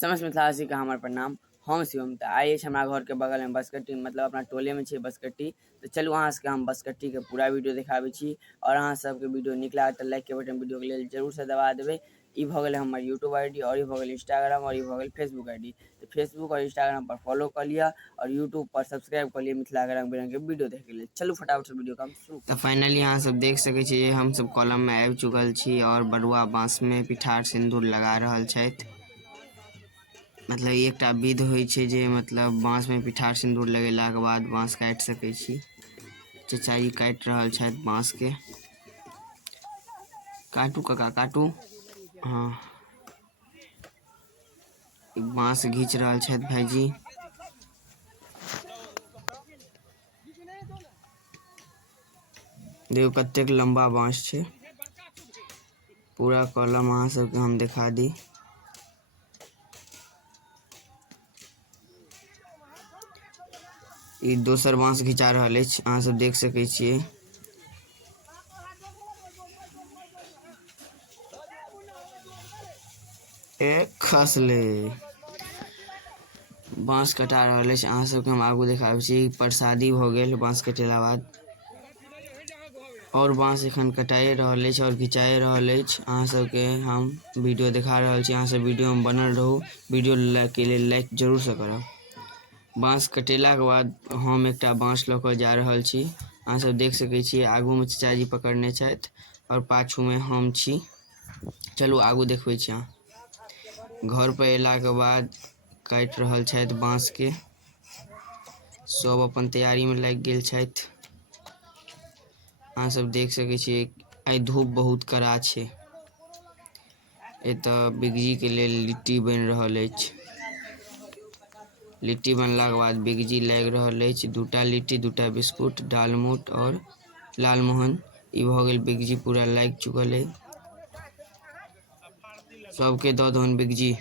समस्त मिथिलावासी का हमार प्रणाम। हम शिवम तो आइए हमारा घर के बगल में बसकट्टी मतलब अपना टोले में बसकट्टी। तो चलू अहाँ सबके हम बसकट्टी के पूरा वीडियो दिखाबे छी और अहाँ सबके वीडियो नीक लागत तो लाइक के बटन वीडियो के लिए जरूर से दबा देवे। ई भ गेल हमर यूट्यूब आईडी और ई भ गेल इंस्टाग्राम और ई भ गेल फेसबुक आईडी। तो फेसबुक और इंस्टाग्राम पर फॉलो कर लिया और यूट्यूब पर सब्सक्राइब कर लिया मिथिला के रंग बिरंग के वीडियो देखे के लिए। चलू फटाफट से वीडियो का हम शुरू। तो फाइनली यहाँ सब देख सके छी हम सब कॉलम में आबि चुकल छी और बरुआ बाँस में पिठार सिंदूर लगा रहल छथि। मतलब एकटा विध होइ छै जे मतलब बाँस में पिठार सिंदूर लगेला के बाद बाँस काटि सकै छी। चचा जी काटि रहल छथि बाँस के। काटू कका काटू। हाँ बाँस घींच रहल छथि भाईजी। देखो कतेक लंबा बाँस छै। पूरा कॉलम अहाँ सबके हम दिखा दी। ई दोसर बाँस घिचा रहल अछि, अहाँ सब देख सकै छियै। खसले बाँस कटा रहल अछि, अहाँ सबके हम आगू देखाबै छी। प्रसादी भ गेल बाँस कटेला बाद और बाँस एखन कटाए रहल अछि और घिचाए रहल अछि। अहाँ सबके हम वीडियो दिखा रहल छी, अहाँ सब वीडियो में बनल रहू। वीडियो के लिए लाइक जरूर से करब। बाँस कटेला के बाद हम एकटा बाँस ल के जा रहल छी। अहाँ सब देख सकै छियै आगू में चाचाजी पकड़ने छथि और पाछू में हम छी। चलू आगू देखबै छी। अहाँ घर पर एला के बाद काटि रहल छथि बाँस के। सब अपन तैयारी में लागि गेल छथि। अहाँ सब देख सकै छियै आइ धूप बहुत कड़ा छै। एतऽ बिगजी के लेल लिट्टी बनि रहल अछि। लिट्टी बनला के बाद बिगजी लागि रहल अछि। दूटा लिट्टी दूटा बिस्कुट दालमोट और लालमोहन ई भ गेल बिगजी पूरा लागि चुकल है। सबके दऽ दहन बिगजी,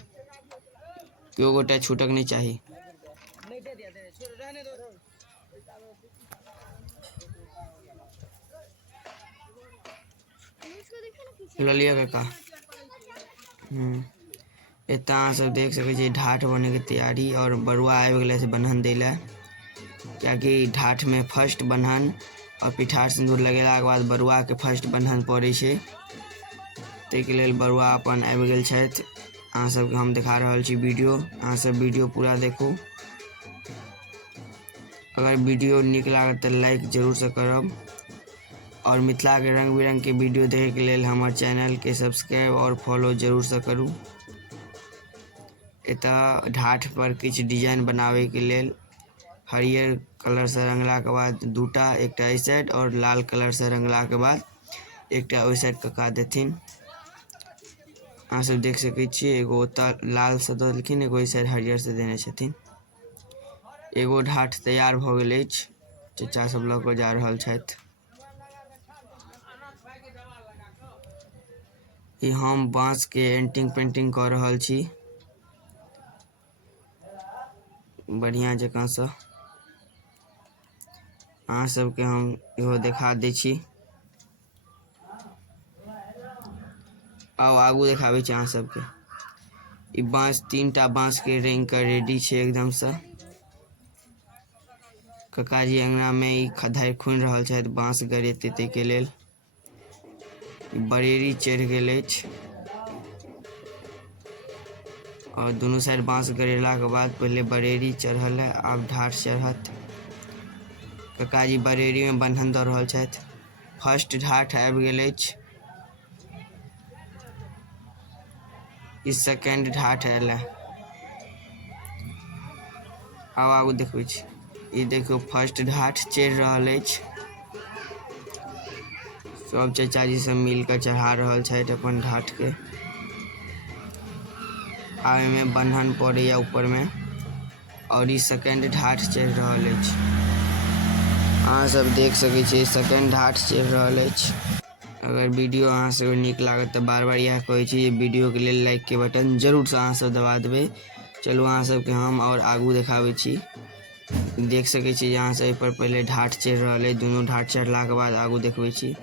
केओ गोटा छूटक नहीं चाही। ललिया काका एतऽ अहाँ सब देख सकै छियै ढाठ बने के तैयारी और बरुआ आबि गेलै से बन्हन दै ले। कियाकि ढाठ में फर्स्ट बन्हन और पिठार सिंदूर लगेला के बाद बरुआ के फर्स्ट बन्हन पड़े छै। ताहिके लेल बरुआ अपन आबि गेल छथि। अहाँ सबके हम दिखा रहल छी वीडियो, अहाँ सब वीडियो पूरा देखू। अगर वीडियो नीक लागत तो लाइक जरूर से करब और मिथिला के रंग बिरंग के वीडियो देखे के लेल हमारे चैनल के सब्सक्राइब और फॉलो जरूर से करू। एतऽ ढाठ पर किछु डिजाइन बनावे के लेल हरियर कलर से रंगला के बाद दूटा, एकटा इस साइड और लाल कलर से रंगला के बाद एकटा ओइ साइड कका देथिन। अहाँ सब देख सकै छियै एगो ओतऽ लाल से दऽ देलखिन, एगो इस साइड हरियर से देने छथिन। एगो ढाठ तैयार भ गेल अछि, चचा सब लऽ कऽ जा रहल छथि। ई हम बाँस के एंटिंग पेंटिंग कऽ रहल छी बढ़िया जकाँ से। अहाँ सबके हम इहो दिखा दै छी। आओ आगू देखाबै छी अहाँ सबके। ई बाँस 3टा बाँस के रेंग के रेडी छै एकदम से। ककाजी अंगना में ई खदारि खुनि रहल छथि बाँस गड़ेतै ताहिके लेल। बरेरी चढ़ि गेल अछि और दोनों साइड बाँस गड़ेला के बाद पहले बरेरी चढ़ल है, आब ढाठ चढ़त। ककाजी बरेरी में बंधन दऽ रहल छथि। फर्स्ट ढाठ आबि गेल अछि। ई सेकेंड ढाठ आयल है। आब आगू देखबै छी। ई देखियो फर्स्ट ढाठ चढ़ि रहल अछि। सब चाचाजी सब मिल कर चढ़ा रहल छथि अपन ढाठ के। आगे में बंधन पड़े ऊपर में और ई सेकेंड ढाठ चढ़ि रहल अछि। अहाँ सब देख सकै छियै सेकेंड ढाठ चढ़ि रहल अछि। अगर वीडियो अहाँ सब नीक लागत तो बार बार यह कहै छी जे वीडियो के लिए लाइक के बटन जरूर से अहाँ सब दबा देबै। चलू अहाँ सबके हम और आगू देखाबै छी। देख सकै छी अहाँ सब पर पहले ढाठ चढ़ि रहल है, दोनों ढाठ चढ़ला के बाद आगू देखबै छी।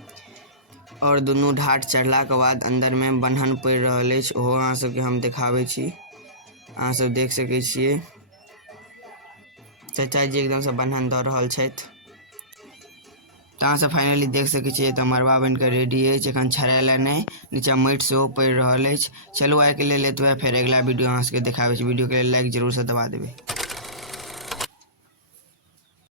और दोनों ढाठ चढ़ला के बाद अंदर में बन्हन पड़ि रहल अछि, ओहो अहाँ सबके हम देखाबै छी। अहाँ सब देख सकै छियै चाचाजी एकदम से बन्हन दऽ रहल छथि। तऽ अहाँ सब फाइनली देख सकै छियै तऽ मरबा बनि कऽ रेडी अछि, एखन छड़ाएला नहि, नीचा माटि सेहो पड़ि रहल अछि। चलू आइके लेल एतबे, फेर अगिला वीडियो अहाँ सबके देखाबै छी। वीडियोके लेल लाइक जरूरसँ दबा देबै।